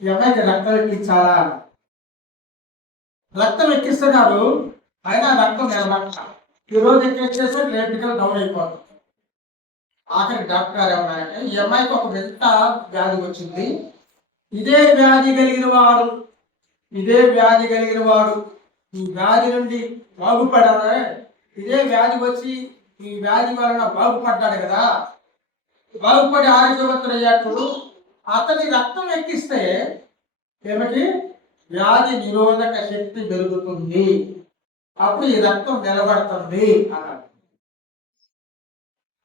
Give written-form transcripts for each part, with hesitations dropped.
ఈ అమ్మాయికి రక్తం ఎక్కించాలా? రక్తం ఎక్కిస్తున్నారు, అయినా రక్తం నిలబడాల. ఈ రోజు ఎక్కించేస్తే క్రిటికల్ డౌన్ అయిపోతుంది. ఆఖరి డాక్టర్ గారు ఏమన్నారంటే, ఈ అమ్మాయికి ఒక వింత వ్యాధి వచ్చింది. ఇదే వ్యాధి కలిగిన వాడు ఈ వ్యాధి నుండి బాగుపడాలి. ఇదే వ్యాధి వచ్చి ఈ వ్యాధి వలన బాగుపడ్డాడు కదా, బాగుపడి ఆరోగ్యవంతుడయ్యాడు. అతని రక్తం ఎక్కిస్తే ఏమిటి? వ్యాధి నిరోధక శక్తి పెరుగుతుంది, అప్పుడు ఈ రక్తం నిలబడుతుంది అన్నాడు.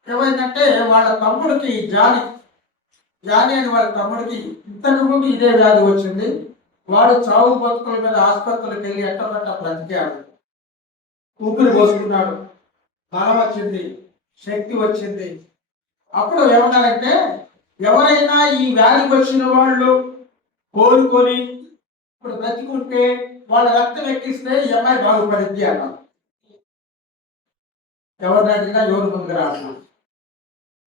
ఏమైందంటే వాళ్ళ తమ్ముడికి జాని అని వాళ్ళ తమ్ముడికి ఇంతకు ముందు ఇదే వ్యాధి వచ్చింది. వాడు చావు బతుకుల మీద ఆసుపత్రులకు వెళ్ళి ఎట్టబట్ట బ్రతికాడు, ఊపిరి పోసుకున్నాడు, బలం వచ్చింది, శక్తి వచ్చింది. అప్పుడు ఏమన్నారంటే, ఎవరైనా ఈ వ్యాధికి వచ్చిన వాళ్ళు కోలుకొని ఇప్పుడు బ్రతికుంటే వాళ్ళ రక్తం ఎక్కిస్తే ఈ అమ్మాయి బాగుపడింది అన్నారు. ఎవరినైనా ఎవరు ముందు రావడం,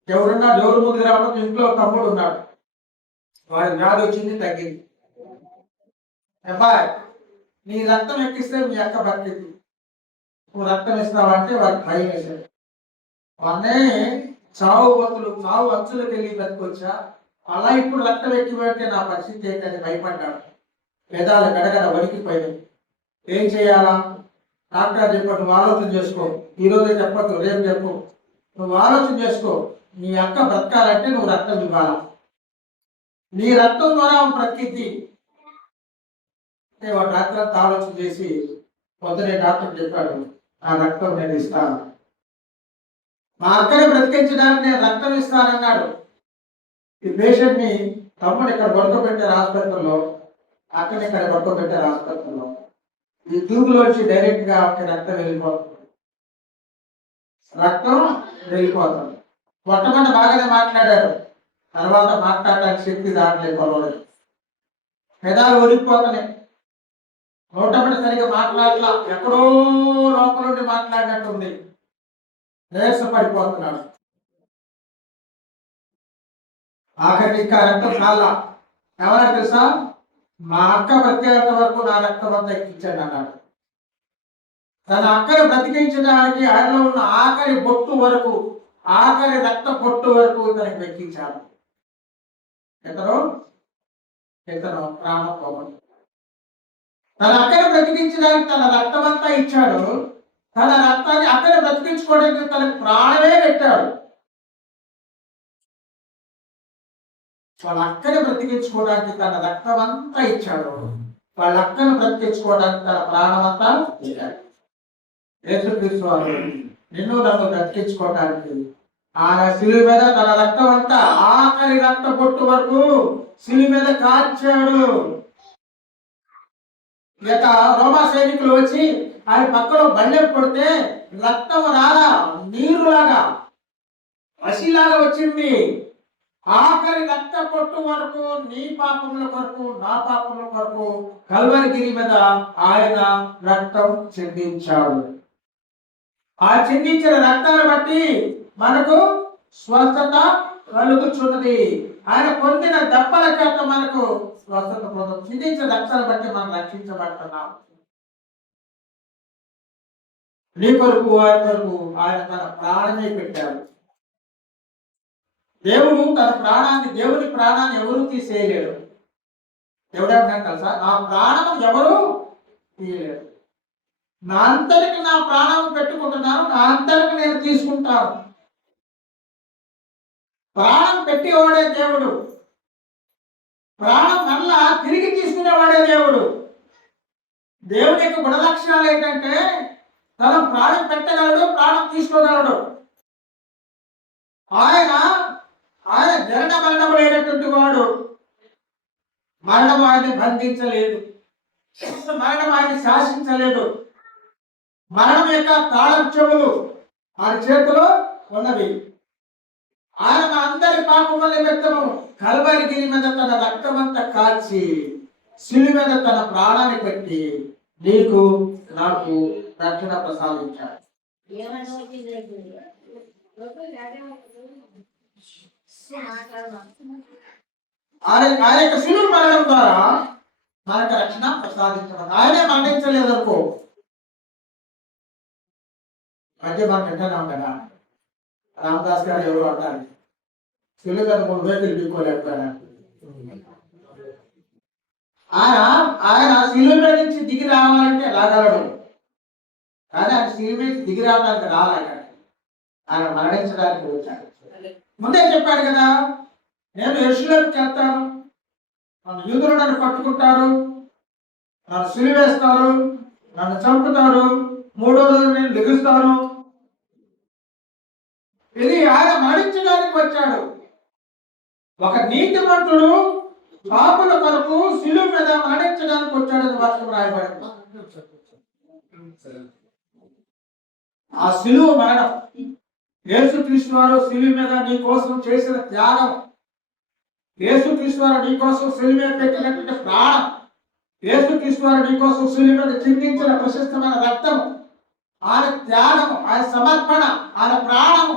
ఎవరు ముందు రావడం. ఇంట్లో తమ్ముడు ఉన్నాడు, వాడి వ్యాధి వచ్చింది, తగ్గింది. అబ్బాయి నీ రక్తం ఎక్కిస్తే మీ అక్క బతికింది, నువ్వు రక్తం ఇస్తావంటే వాడికి భయం వేసాడు. వాడినే చావు అంచులకు వెళ్ళి బతికొచ్చా, అలా ఇప్పుడు రక్తం ఎక్కిపోతే నా పరిస్థితి ఏంటని భయపడ్డాడు. పెదాలు గడగడ వణికిపోయాయి. ఏం చేయాలా? డాక్టర్ చెప్పాడు, నువ్వు ఆలోచన చేసుకో, ఈరోజే చెప్పద్దు, రేపు చెప్పు, నువ్వు ఆలోచన చేసుకో. నీ అక్క బ్రతకాలంటే నువ్వు రక్తం ఇవ్వాలా, నీ రక్తం ద్వారా బ్రతికిద్ది. వాడు డాక్టర్ అంతా ఆలోచన చేసి పొద్దునే డాక్టర్ చెప్పాడు, ఆ రక్తం నేను ఇస్తాను, మా అక్కని బ్రతికించడానికి నేను రక్తం ఇస్తానన్నాడు. ఈ పేషెంట్ని తమ్ముడు ఇక్కడ పడుకోబెట్టారు హాస్పిటల్లో, అక్కని ఇక్కడ పడుకోబెట్టారు హాస్పిటల్లో. ఈ ట్యూబ్లోంచి డైరెక్ట్ గా రక్తం వెళ్ళిపోతుంది. మొట్టమొదటి బాగానే మాట్లాడారు, తర్వాత మాట్లాడడానికి శక్తి దాటలేదు. పొలవలేదు, పెదాలు ఒరిగిపోతున్నాయి, నోటమటి సరిగా మాట్లాడలా, ఎక్కడో లోపల నుండి మాట్లాడినట్టుంది, నీరస పడిపోతున్నాడు. ఆఖరికి ఇంకా రక్తం చాలా ఎవరైనా తెలుసా, మా అక్క బ్రతికేంత వరకు నా రక్తం అంతా ఎక్కించాడు అన్నాడు. తన అక్కను బ్రతికించడానికి ఆయనలో ఉన్న ఆఖరి బొట్టు వరకు, ఆఖరి రక్త పొట్టు వరకు తనకి ఎక్కించాడు. ఇతను రామకోమన్ తన అక్కను బ్రతికించడానికి తన రక్తం అంతా ఇచ్చాడు. తన రక్తాన్ని అక్కను బ్రతికించుకోవడానికి తనకు ప్రాణమే పెట్టాడు. వాళ్ళ అక్కని బ్రతికించుకోవడానికి తన రక్తం అంతా ఇచ్చాడు, వాళ్ళ అక్కను బ్రతికించుకోవడానికి తన ప్రాణం అంతా ఇచ్చాడు. యేసుక్రీస్తు వారు నిన్ను నన్ను బ్రతికించుకోవడానికి ఆయన శిలువ మీద తన రక్తం అంతా ఆఖరి రక్త పొట్టు వరకు శిలువ మీద కార్చాడు. ఇక రోమా సైనికులు వచ్చి ఆయన పక్కలో బళ్ళెం కొడితే రక్తం రాలా, నీరులాగా పసిలాగా వచ్చింది. ఆఖరి రక్త పొట్టు వరకు నీ పాపముల కొరకు, నా పాపముల కొరకు కల్వరిగిరి మీద ఆయన రక్తం చెందించాడు. ఆ చెందించిన రక్తాన్ని బట్టి మనకు స్వస్థత కలుగుచున్నది. ఆయన పొందిన దెబ్బల చేత మనకు స్వస్థత పొందదు. చెందించిన రక్తాన్ని బట్టి మనం రక్షించబడుతున్నాం. నీ కొరకు, ఆయన కొరకు ఆయన తన ప్రాణమే పెట్టాడు. దేవుని ప్రాణాన్ని ఎవరు తీసేయలేడు. ఎవడేమన్నా తెలుసా, నా ప్రాణం ఎవరు తీయలేడు. నా అంతరికి నా ప్రాణం పెట్టుకుంటున్నాను, నా అంతరికి నేను తీసుకుంటాను. ప్రాణం పెట్టేవాడే దేవుడు, ప్రాణం మళ్ళా తిరిగి తీసుకునేవాడే దేవుడు. దేవుని యొక్క గుణలక్షణాలు ఏంటంటే తన ప్రాణం పెట్టగలడు, ప్రాణం తీసుకోగలడు. ఆయన జరణ మరణమైనటువంటి వాడు. మరణం ఆయన్ని బంధించలేదు, మరణం ఆయన్ని శాసించలేదు. మరణం యొక్క తాళం చెవులు ఆయన చేతిలో ఉన్నవి. ఆయన మా అందరి పాపముల నిమిత్తము కల్వరిగిరి మీద తన రక్తమంతా కాల్చి శిలువ మీద తన ప్రాణాన్ని పెట్టి నీకు నాకు రక్షణ ప్రసాదించాడు. ఆయన యొక్క శిలువ మరణం ద్వారా మనకు రక్షణ ప్రసాదించడం. ఆయనే మరణించలేదనుకో, మధ్య మనం వింటున్నాం కదా, రామదాస్ గారు ఎవరు అంటారు, శిలువ మీద తిరిగిపోలేకపోయినా ఆయన శిలువ మీద నుంచి దిగి రావాలంటే ఎలాగలడు, కానీ ఆయన శిలువ మీద దిగి రావడానికి రాలేక ఆయన మరణించడానికి వచ్చాడు. ముందే చెప్పాడు కదా, నేను యెరూషలేముకి వెళ్తాను, నన్ను యూదులు నన్ను పట్టుకుంటారు, నన్ను సిలువేస్తారు, నన్ను చంపుతారు, 3వ రోజు నేను లెగుస్తాను. ఇది ఆయన మరణించడానికి వచ్చాడు. ఒక నీతిమంతుడు పాపుల కొరకు శిలువ మీద మరణించడానికి వచ్చాడని వాక్యం రాయబడింది. ఆ శిలువ మరణం, యేసుక్రీస్తు వారు శిలువ మీద నీ కోసం చేసిన త్యాగం, యేసుక్రీస్తు వారు నీ కోసం శిలువ మీద పెట్టినటువంటి ప్రాణం, యేసుక్రీస్తు వారు నీ కోసం శిలువ మీద చిందించిన ప్రశస్తమైన రక్తం, ఆయన త్యాగం, ఆయన సమర్పణ, ఆయన ప్రాణము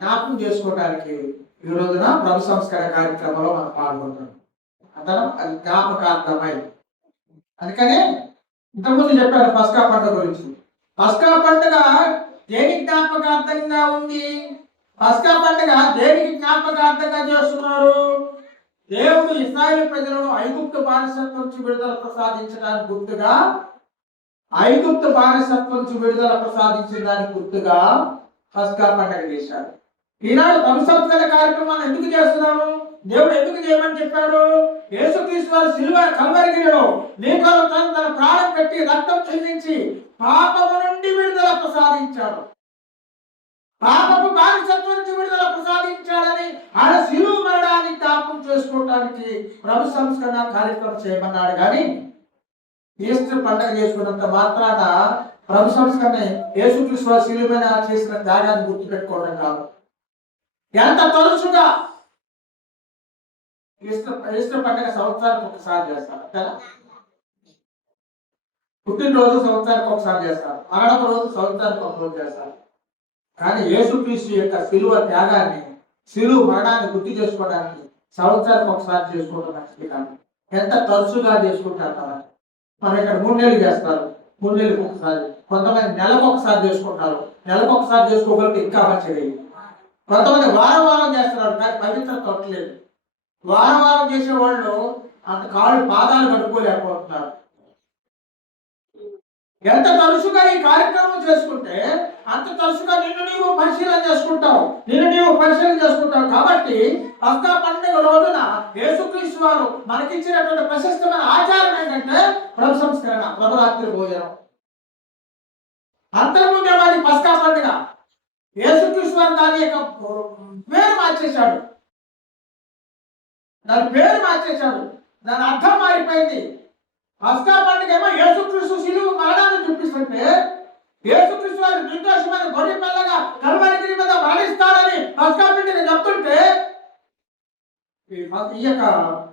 జ్ఞాపకం చేసుకోవడానికి ఈ రోజున ప్రభు సంస్కార కార్యక్రమంలో మనం పాల్గొంటున్నాం. అతను అది జ్ఞాపకార్థమై. అందుకనే ఇంతకుముందు చెప్పారు పస్కా పండుగ గురించి. పస్కా పండుగ దేనికి జ్ఞాపకార్థంగా ఉంది? పస్కా పండుగ దేనికి జ్ఞాపకార్థంగా చేస్తున్నారు? దేవుడు ఇశ్రాయేలు ప్రజలను ఐగుప్తు బానిసత్వం నుంచి విడుదల ప్రసాదించడానికి గుర్తుగా, ఐగుప్తు బానిసత్వం నుంచి విడుదల ప్రసాదించడానికి గుర్తుగా పస్కా పండుగ చేశాడు. ఈనాడు ప్రభు సంస్కార కార్యక్రమాన్ని ఎందుకు చేస్తున్నాము? దేవుడు ఎందుకు చేయమని చెప్పాడు? యేసుక్రీస్తు వారు శిలువ కల్వరిగిరిలో నీ కొరకు తన ప్రాణం పెట్టి రక్తం చెల్లించి పాపము నుండి విడుదల ప్రసాదించాడు, పాపపు బానిసత్వం నుంచి విడుదల ప్రసాదించాడని ఆయన శిలువ మరణాన్ని జ్ఞాపకం చేసుకోవడానికి ప్రభు సంస్కరణ కార్యక్రమం చేయమన్నాడు. కానీ ఈస్టర్ పండుగ చేసుకున్నంత మాత్రాన ప్రభు సంస్కరణ యేసుక్రీస్తు వారు శిలువ మీద చేసిన త్యాగాన్ని గుర్తుపెట్టుకోవడం కాదు. ఎంత తరచుగా ఈస్టర్ పండుగ సంవత్సరానికి ఒకసారి చేస్తారు కదా, పుట్టినరోజు సంవత్సరానికి ఒకసారి చేస్తారు, మరణపు రోజు సంవత్సరానికి ఒక రోజు చేస్తారు. కానీ యేసుక్రీస్తు యొక్క శిలువ త్యాగాన్ని, శిలువ మరణాన్ని గుర్తు చేసుకోవడానికి సంవత్సరానికి ఒకసారి చేసుకోవడం మంచిది కాదు. ఎంత తరచుగా చేసుకుంటారు కదా. మనం ఇక్కడ 3 నెలలు చేస్తారు, 3 నెలలకు ఒకసారి, కొంతమంది నెలకు ఒకసారి చేసుకుంటారు, నెలకు ఒకసారి చేసుకోగలిగితే ఇంకా మంచిది. కొంతమంది వారం వారం చేస్తున్నారు, కానీ పవిత్రత తొట్టలేదు. వారం వారం చేసే వాళ్ళు అంత కాళ్ళు పాదాలు కట్టుకోలేకపోతున్నారు. ఎంత తరచుగా ఈ కార్యక్రమం చేసుకుంటే అంత తరచుగా నిన్ను నీవు పరిశీలన చేసుకుంటావు, కాబట్టి పస్కా పండుగ రోజున యేసుక్రీస్తు వారు మనకిచ్చినటువంటి ప్రశస్తమైన ఆచారం ఏంటంటే ప్రభు సంస్కరణ, ప్రభురాత్రి భోజనం. అంతకుముందే వారి పస్కా పండుగ యేసుక్రీస్తు వారు దాని యొక్క పేరు మార్చేశాడు, దాని అర్థం మారిపోయింది. పస్కా పండుగ ఏమో యేసుక్రీస్తు శిలువ మరణాన్ని చూపిస్తుంటే, యేసుక్రీస్తు వారి నిర్దోషమైన గొర్రె పిల్లగా కల్వరిగిరి మీద మరణిస్తారని పస్కా పండుగ చెప్తుంటే, ఈ యొక్క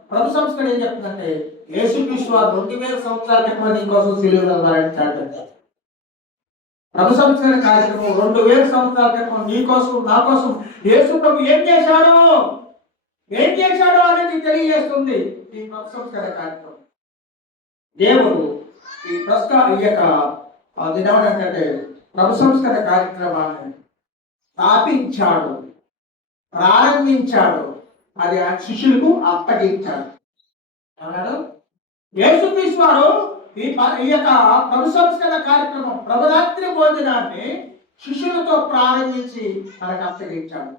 ప్రభు సంస్కరణ ఏం చెప్తుందంటే యేసుక్రీస్తు వారు 2000 సంవత్సరాల క్రితం నీ కోసం శిలువ మీద మరణించాడంటే. ప్రభు సంస్కరణ కార్యక్రమం 2000 సంవత్సరాల క్రితం నీ కోసం, నా కోసం యేసు ప్రభు ఏం చేశాడు అనేది తెలియజేస్తుంది ఈ ప్రభు సంస్కరణ కార్యక్రమం. దేవుడు ఈ ఏంటంటే ప్రభు సంస్కరణ కార్యక్రమాన్ని స్థాపించాడు, ప్రారంభించాడు, అది ఆ శిష్యులకు అప్పగించాడు. అన్నాడు యేసుక్రీస్తు వారు ఈ యొక్క ప్రభు సంస్కరణ కార్యక్రమం, ప్రభురాత్రి భోజనాన్ని శిష్యులతో ప్రారంభించి మనకు అప్పగించాడు.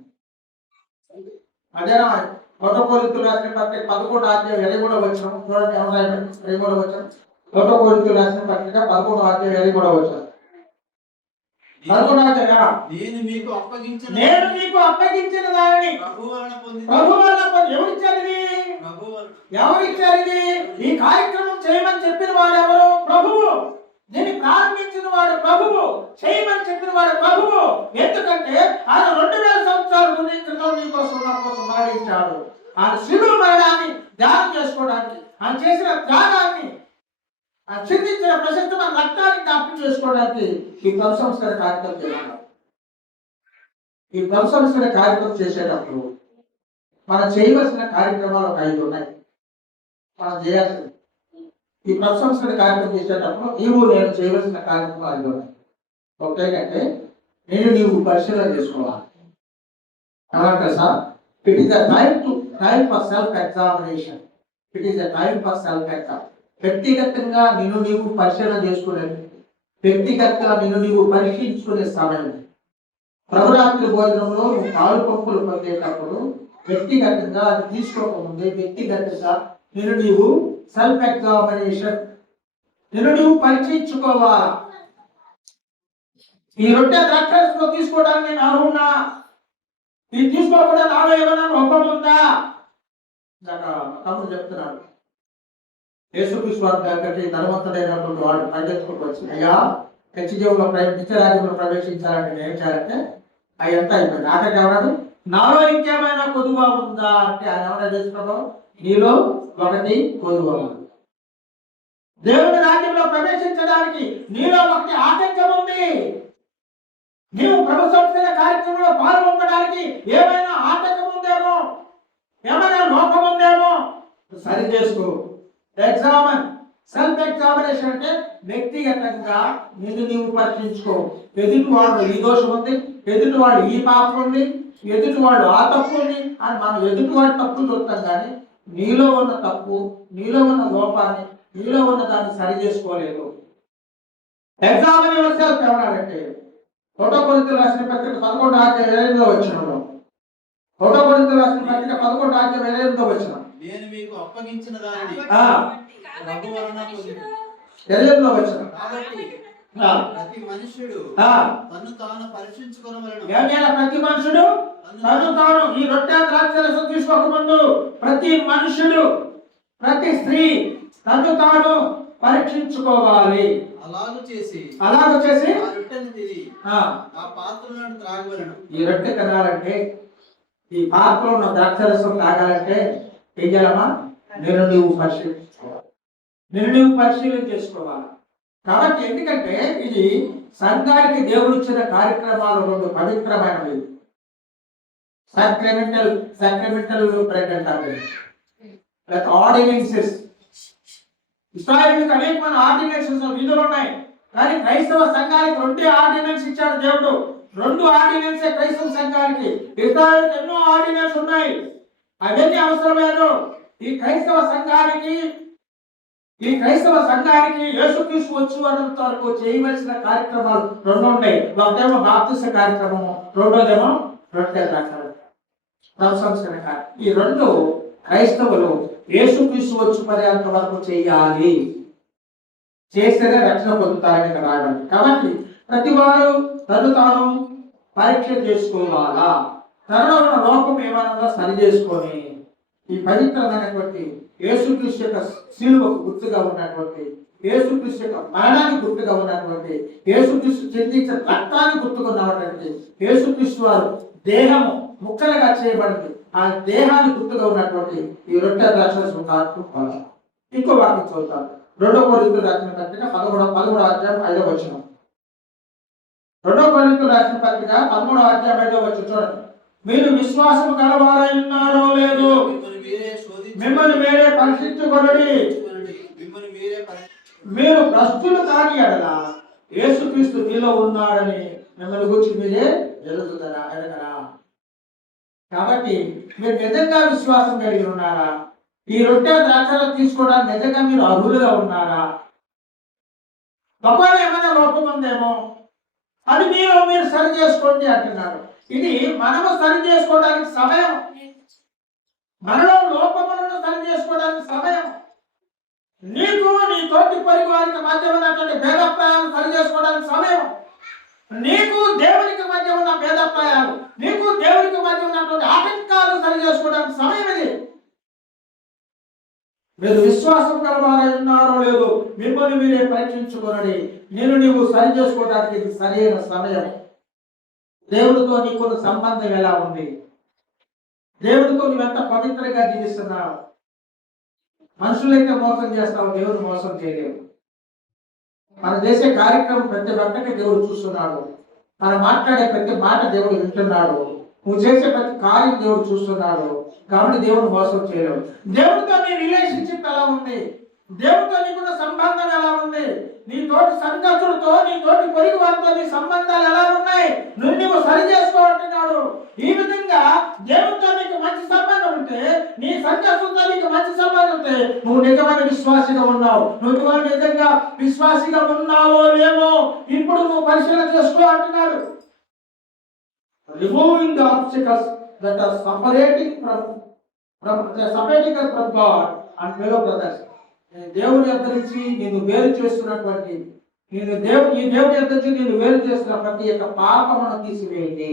అదేనా 1 కొరింథీయులకు రాసిన పత్రిక 11వ అధ్యాయం 23వ వచనం చూడండి. ఎవరైనా 23వ వచనం, 1 కొరింథీయులకు రాసిన పత్రిక 11వ అధ్యాయం 23వ వచనం. నేను మీకు అప్పగించిన దానిని ప్రభువు వలన ఎవరిచ్చారు? ఈ కార్యక్రమం చేయమని చెప్పిన వాడు ఎవరు? ప్రభువు. దీన్ని ప్రారంభించిన వాడు ప్రభువు, చేయమని చెప్పిన వాడు ప్రభువు. ఎందుకంటే ఆయన 2000 సంవత్సరాల క్రితం నీ కోసం, నా కోసం మరణించాడు. ఆయన శిలువ మరణాన్ని ధ్యానం చేసుకోవడానికి, ఆయన చేసిన త్యాగాన్ని, ఆయన చిందించిన ప్రశస్తమైన రక్తాన్ని జ్ఞాపకం చేసుకోవడానికి ఈ ప్రభు సంస్కరణ కార్యక్రమం చేయాలి. ఈ ప్రభు సంస్కరణ కార్యక్రమం చేసేటప్పుడు మనం చేయవలసిన కార్యక్రమాలు ఒక 5 ఉన్నాయి. మనం చేయాల్సింది ఈ ప్రశంసన కార్యక్రమం చేసేటప్పుడు నేను చేయవలసిన కార్యక్రమాలు 5 ఉన్నాయి. ఒకటేంటంటే నీవు పరిశీలన చేసుకోవాలి. ఏమంటారు sir? It is the time for self examination. It is the time for self exam. వ్యక్తిగతంగా నీవు పరిశీలన చేసుకునే, వ్యక్తిగతంగా నీవు పరీక్షించుకునే సమయం. ప్రభురాత్రి భోజనంలో పాలు పంపులు పొందేటప్పుడు వ్యక్తిగతంగా అది తీసుకోకముందే వ్యక్తిగతంగా నీవు సెల్ఫ్ ఎగ్జామినేషన్ నీవు పరీక్షించుకోవాలా. ఈ రొట్టె ద్రాక్షరసంలో తీసుకోవడానికి నేను అర్హున్నా, ఇది తీసుకోకుండా నాలో ఏమైనా లోపం ఉందా? తమ్ముడు చెప్తున్నాడు. యేసుక్రీస్తు వారి దగ్గరికి ధనవంతుడైనటువంటి వాడు పరిగెత్తుకుంటూ వచ్చి, అయ్యా నిత్యజీవంలో నిత్యరాజ్యంలో ప్రవేశించాలంటే నేను చేయాలంటే అవి ఎంత అయిపోయింది. ఆఖరికి ఎవరాడు నాలో ఇంకేమైనా కొదువా ఉందా అంటే ఆయన ఏమైనా చేస్తున్నావు, నీలో ఒకటి కొదువా ఉంది. దేవుని రాజ్యంలో ప్రవేశించడానికి నీలో ఒకటి ఆటంకం ఉంది. నీవు ప్రభు సంస్థల కార్యక్రమంలో పాల్గొనడానికి ఏమైనా ఆటంకం ఉందేమో, ఏమైనా లోపం ఉందేమో సరి చేసుకో. ఎగ్జామిన్ సెల్ఫ్ ఎగ్జామినేషన్ అంటే వ్యక్తిగతంగా నీవు పరీక్షించుకో. ఎదుటి వాడు ఈ దోషం ఉంది, ఎదుటి వాడు ఈ పాపం ఉంది, ఎదుటి వాడు ఆ తప్పు ఉంది అని మనం ఎదుటి వాడి తప్పు చూస్తాం. కానీ నీలో ఉన్న తప్పు, నీలో ఉన్న లోపాన్ని, నీలో ఉన్న దాన్ని సరి చేసుకోలేదు. ఎగ్జామిన్ యువర్ సెల్ఫ్ ఏమన్నాడంటే ఒకటో కొరింథీయులకు రాసిన పత్రిక 11:28 వచనంలో, ఒకటో కొరింథీయులకు రాసిన పత్రిక 11:28 వచనం, నేను మీకు అప్పగించిన దానిని ప్రభు వలన పొందిన. 28 వచనం. కాబట్టి ప్రతి మనుష్యుడు తన్ను తాను పరీక్షించుకొనవలెను. ప్రతి మనుషుడు తను తాను ఈ రొట్టె ద్రాక్షరసం తీసుకోకముందు ప్రతి మనుషుడు, ప్రతి స్త్రీ తను తాను పరీక్షించుకోవాలి. అలాగూ చేసి ఆ రొట్టెను తిని ఆ పాత్రలను త్రాగవలెను. ఈ రొట్టె తినాలంటే, ఈ పాత్రలో ఉన్న ద్రాక్షరసం తాగాలంటే ఏం చేయాలమ్మా? నీవు పరిశీలన చేసుకోవాలి. కాబట్టి ఎందుకంటే ఇది సంఘానికి దేవుడు ఇచ్చిన కార్యక్రమాలు 2 పవిత్రమైనవి. సాక్రమెంటల్ బ్రెడ్ అంటారు, ఆర్డినెన్సెస్. ఇస్రాయేలుకి అనేకమైన ఆర్డినెన్సెస్ విధులు ఉన్నాయి. కానీ క్రైస్తవ సంఘానికి 2 ఆర్డినెన్స్ ఇచ్చాడు దేవుడు. 2 ఆర్డినెన్సే క్రైస్తవ సంఘానికి. ఇస్రాయేలుకి ఎన్నో ఆర్డినెన్స్ ఉన్నాయి, అవన్నీ అవసరం లేదు. ఈ క్రైస్తవ సంఘానికి యేసుక్రీస్తు వచ్చి వరకు చేయవలసిన కార్యక్రమాలు 2 ఉన్నాయి. ఒకటేమో బాప్తిస్మ కార్యక్రమం, రెండోదేమో రొట్టె సంస్కరణ కార్యక్రమం. ఈ 2 క్రైస్తవులు యేసుక్రీస్తు వచ్చి పర్యంత వరకు చేయాలి. చేస్తేనే రక్షణ పొందుతారని ఇక్కడ రాయబడింది. కాబట్టి ప్రతి వారు తను తాను పరీక్ష చేసుకోవాలా. తనలో ఉన్న లోపం ఏమైనా సరి చేసుకొని ఈ పవిత్రమైనటువంటి యేసుక్రీస్తు యొక్క శిలువకు గుర్తుగా ఉన్నటువంటి, యేసుక్రీస్తు యొక్క మరణానికి గుర్తుగా ఉన్నటువంటి, యేసుక్రీస్తు చెందించిన రక్తానికి గుర్తుకున్నటువంటి, యేసుక్రీస్తు వారు దేహము ముక్కలుగా చేయబడింది, ఆ దేహానికి గుర్తుగా ఉన్నటువంటి ఈ రొట్టె ద్రాక్షరసం తాగుకోవాలి. ఇంకో వాక్యం చదువుతారు. 2 కొరింథీయులకు రాసిన పత్రిక 13వ అధ్యాయం 5వ వచనం. 2 కొరింథీయులకు రాసిన పత్రిక 13వ అధ్యాయం 5వ వచనం చూడండి. మీరు విశ్వాసం కలవారై ఉన్నారో లేదో మిమ్మల్ని మీరే పరీక్షించుకొనుడి. మీరు భ్రష్టులు కాని ఎడల యేసుక్రీస్తు మీలో ఉన్నాడని మిమ్మల్ని గురించి మీరే ఎరగరా. కాబట్టి మీరు నిజంగా విశ్వాసం కలిగి ఉన్నారా? ఈ రొట్టె ద్రాక్షరసం తీసుకోవడానికి నిజంగా మీరు అర్హులుగా ఉన్నారా? ఒకవేళ ఏమైనా లోపం ఉందేమో అది మీరు సరి చేసుకోండి అంటున్నారు. ఇది మనము సరి చేసుకోవడానికి సమయం, మనలో లోపములను సరి చేసుకోవడానికి సమయం. నీకు నీ తోటి పొరుగు వారికి మధ్య ఉన్నటువంటి భేదప్రాయాలు సరి చేసుకోవడానికి సమయం. నీకు దేవునికి మధ్య ఉన్న భేదప్రాయాలు, నీకు దేవునికి మధ్య ఉన్నటువంటి ఆటంకాలు సరి చేసుకోవడానికి సమయం ఇది. మీరు విశ్వాసం కలవారై ఉన్నారో లేదో మిమ్మల్ని మీరే పరీక్షించుకొనండి. నీవు సరి చేసుకోవడానికి ఇది సరైన సమయం. దేవుడితో నీకున్న సంబంధం ఎలా ఉంది? దేవుడితో నువ్వెంత పవిత్రంగా జీవిస్తున్నావు? మనుషులైతే మోసం చేస్తావు, దేవుడు మోసం చేయలేవు. మనం చేసే కార్యక్రమం ప్రతి ఒక్కటి దేవుడు చూస్తున్నాడు. మనం మాట్లాడే ప్రతి మాట దేవుడు వింటున్నాడు. నువ్వు చేసే ప్రతి కార్యం దేవుడు చూస్తున్నాడు. కాబట్టి దేవుడు మోసం చేయలేవు. దేవుడితో నీ రిలేషన్షిప్ ఎలా ఉంది? దేవుడితో నీకున్న సంబంధం ఎలా ఉంది? నీ తోటి సంగతులతో, నీ తోటి పొరుగు వారితో నీ సంబంధాలు ఎలా ఉన్నాయి? నువ్వు సరి చేసుకోవాలంటున్నాడు. ఈ విధంగా దేవుడితో నీకు మంచి సంబంధం ఉంటే, నీ సంగతులతో నీకు మంచి సంబంధం ఉంటే, నువ్వు నిజమైన విశ్వాసిగా ఉన్నావు. నువ్వు నిజంగా విశ్వాసిగా ఉన్నావో లేవో ఇప్పుడు నువ్వు పరిశీలన చేసుకో అంటున్నాడు. Removing the obstacles that are separating us from God and fellow brothers. దేవుని యొద్ద నుంచి నిన్ను వేరు చేస్తున్నటువంటి ఈ దేవుని యొద్ద నుంచి నిన్ను వేరు చేస్తున్న ప్రతి యొక్క పాపమును తీసివేయండి.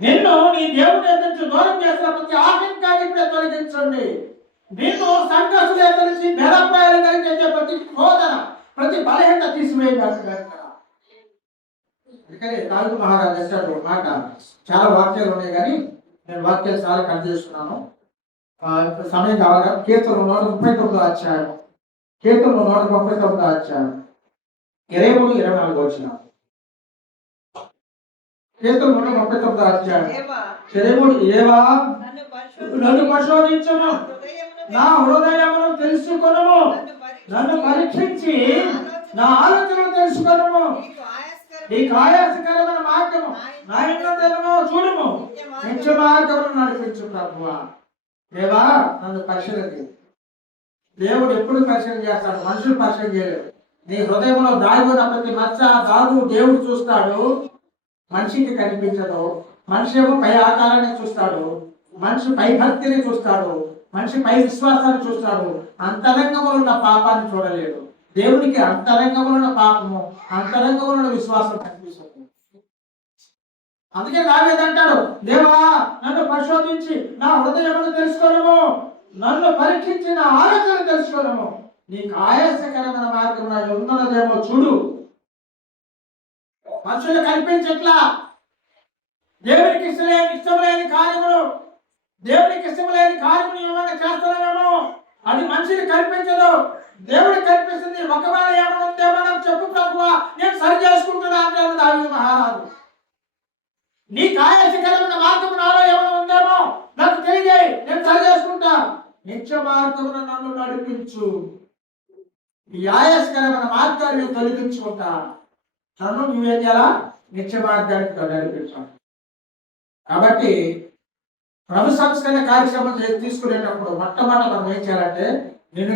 నిన్ను నీ దేవుని యొద్ద నుంచి దూరం చేస్తున్న ప్రతి ఆటంకాన్ని తొలగించండి. నిన్ను సంఘర్షణ యొద్ద నుంచి భేదాభిప్రాయాలు కలిగించే ప్రతి శోధన, ప్రతి బలహీనత తీసివేయండి. అందుకని దావీదు మహారాజు అంటాడు మాట. చాలా వాక్యాలు ఉన్నాయి కానీ నేను వాక్యాలు చాలా కట్ చేస్తున్నాను. సమయం కావాలా? కీర్తనలు 139 అధ్యాయం, కీర్తనలు 139 అధ్యాయం 23-24 వచ్చిన కీర్తనలు 139 అధ్యాయం 23. ఏవా నన్ను పరిశోధించుము, నా హృదయమును తెలుసుకొనుము, నన్ను పరీక్షించి నా ఆలోచనలు తెలుసుకొనుము. నీకు ఆయాసకరమైన మార్గము నా ఇంట్లో చూడుము, నిత్య మార్గమును నడిపించు ప్రభువా. దేవా నన్ను పరిశీలన చేయి. దేవుడు ఎప్పుడు పరిశీలన చేస్తాడు, మనుషులు పరిశీలన చేయలేడు. నీ హృదయంలో దాగున్న ప్రతి మచ్చ దాగు దేవుడు చూస్తాడు. మనిషికి కనిపించదు. మనిషి ఏమో పై ఆకారాన్ని చూస్తాడు, మనిషి పై భక్తిని చూస్తాడు, మనిషి పై విశ్వాసాన్ని చూస్తాడు. అంతరంగంలో ఉన్న పాపాన్ని చూడలేడు. దేవునికి అంతరంగంలో ఉన్న పాపము, అంతరంగంలో ఉన్న విశ్వాసం కనిపిస్తుంది. అందుకే దావీదు అంటాడు, దేవా నన్ను పరిశోధించి నా హృదయమును తెలుసుకోనము, నన్ను పరీక్షించి నా ఆలోచన తెలుసుకోనము. నీకు ఆయాసకరమైన మార్గం నా ఉన్నదేమో చూడు. మనుషులు కనిపించట్లా. దేవునికి ఇష్టం లేని కార్యములు, దేవునికి ఇష్టం లేని కార్యములు ఏమైనా చేస్తున్నామేమో, అది మనిషిని కనిపించదు, దేవుడికి కనిపిస్తుంది. ఒకవేళ ఏమైనా ఉందేమో చెప్పు ప్రభువా, నేను సరి చేసుకుంటున్నా అంటాడు దావీదు మహారాజు. నీ ఆయాసకరమైన మార్గం నాలో ఏమైనా ఉందేమో నాకు తెలియజేయి, నేను సరి చేసుకుంటా. నిత్య మార్గమున నన్ను నడిపించు. ఈ ఆయాసకరమైన మార్గాన్ని తొలగించుకుంటా. నన్ను నువ్వేం చేయాలా? నిత్య మార్గానికి నడిపించాలి. కాబట్టి ప్రభు సంస్కరణ కార్యక్రమం తీసుకునేటప్పుడు మొట్టమొదటి మనం ఏం చేయాలంటే,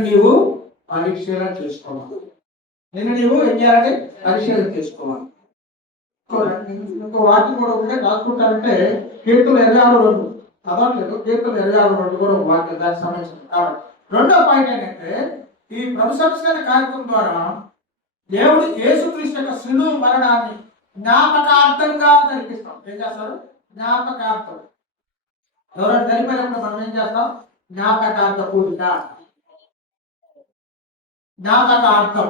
నీవు పరిశీలన చేసుకోవాలి. నీవు ఏం చేయాలంటే పరిశీలన చేసుకోవాలి. ఇంకో వాటి కూడా ఉంటే రాసుకుంటారంటే కీర్తనలు 26:2 చదవట్లేదు. కీర్తనలు 26:2 కూడా వాక్యం దానికి సంబంధించింది. కాబట్టి రెండో పాయింట్ ఏంటంటే, ఈ ప్రభు సంస్కరణ కార్యక్రమం ద్వారా దేవుడు యేసుక్రీస్తు యొక్క శిలువ మరణాన్ని జ్ఞాపకార్థంగా జరిపిస్తాం. ఏం చేస్తారు? జ్ఞాపకార్థం. ఎవరైనా జరిపినప్పుడు మనం ఏం చేస్తాం? జ్ఞాపకార్థ పూజ. జ్ఞాపకార్థం.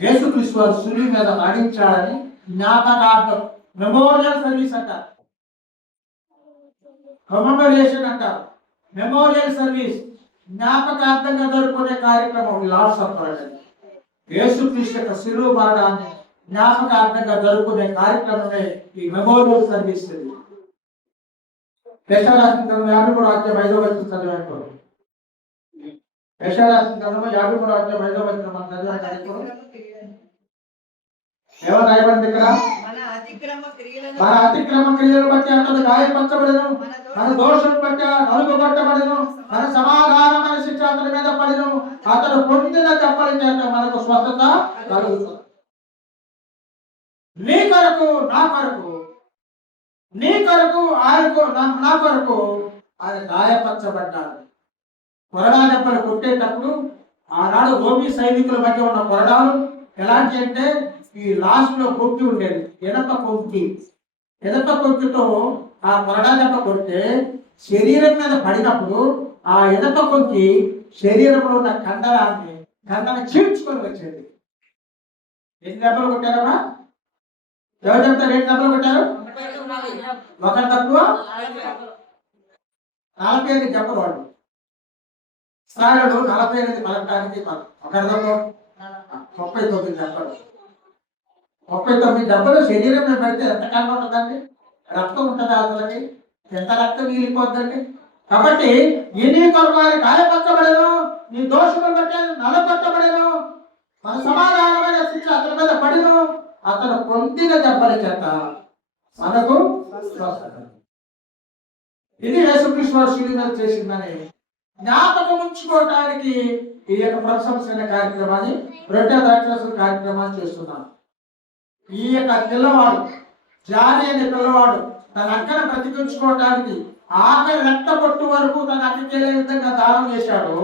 యేసుక్రీస్తు వారు శిలువ మీద మరణించాడని జ్ఞాపకార్థం. మెమోరియల్ సర్వీస్ అంటారు, కమెమరేషన్ అంటారు. మెమోరియల్ సర్వీస్ జ్ఞాపకార్థంగా జరుపుకునే కార్యక్రమం లార్డ్స్ సప్పర్ అనేది. యేసుక్రీస్తు యొక్క శిలువ మరణాన్ని జ్ఞాపకార్థంగా జరుపుకునే కార్యక్రమమే ఈ మెమోరియల్ సర్వీస్. యెషయా గ్రంథం 53:5 చదివాను. యెషయా గ్రంథం 53:5 మనం చదివాను. ఎవరు రాయబడింది ఇక్కడ? మన అతిక్రమ క్రియలను బట్టి అతడు గాయపరచబడెను, మన దోషం బట్టి నలుగుబట్టబడెను, మన సమాధానమైన శిక్ష అతడి మీద పడెను, అతడు పొందిన దెబ్బల చేత మనకు స్వస్థత కలుగుతుంది. నీ కొరకు, నా కొరకు, నీ కొరకు, ఆయనకు, నా కొరకు ఆయన గాయపరచబడ్డాడు. కొరడా దెబ్బలు కొట్టేటప్పుడు ఆనాడు రోమి సైనికుల మధ్య ఉన్న కొరడాలు ఎలాంటి అంటే, ఈ లాస్ట్ లో కొక్కి ఉండేది, ఎనప కొక్కి. ఎనప కొక్కితో ఆ కొరడా దెబ్బ కొడితే శరీరం మీద పడినప్పుడు ఆ ఎనప కొక్కి శరీరంలో ఉన్న కండని చీల్చుకొని వచ్చేది. ఎన్ని దెబ్బలు కొట్టారమ్మా? ఎవరు చెప్తారు? 2 దెబ్బలు కొట్టారు. ఒకటి తక్కువ 45 దెబ్బలు వాడు. సారాడు 48 పలకడానికి ఒకటి తక్కువ 39 దెబ్బలు. 39 దెబ్బలు శరీరం మీద పడితే ఎంత కాలం ఉంటుందండి? రక్తం ఉంటుందా అతనికి? ఎంత రక్తం మిగిలిపోద్దండి. కాబట్టి ఈ నీ కొరకు ఆయన గాయపరచబడేను, నీ దోషములు బట్టి నలగొట్టబడేను, మన సమాధానమైన శిక్ష అతని మీద పడిను, అతను పొందిన దెబ్బల చేత మనకు స్వస్థత. ఇది యేసుక్రీస్తు వారు శిలువ మీద చేసిందని జ్ఞాపకం ఉంచుకోవటానికి ఈ యొక్క ప్రశంసన కార్యక్రమాన్ని, రొట్టె ద్రాక్షరస కార్యక్రమాన్ని చేస్తున్నాం. ఈ యొక్క పిల్లవాడు, జాని అనే పిల్లవాడు తన అక్కను బ్రతికించుకోవటానికి ఆఖరి రక్త పొట్టు వరకు తన అక్కకి ఏ విధంగా దానం చేశాడో,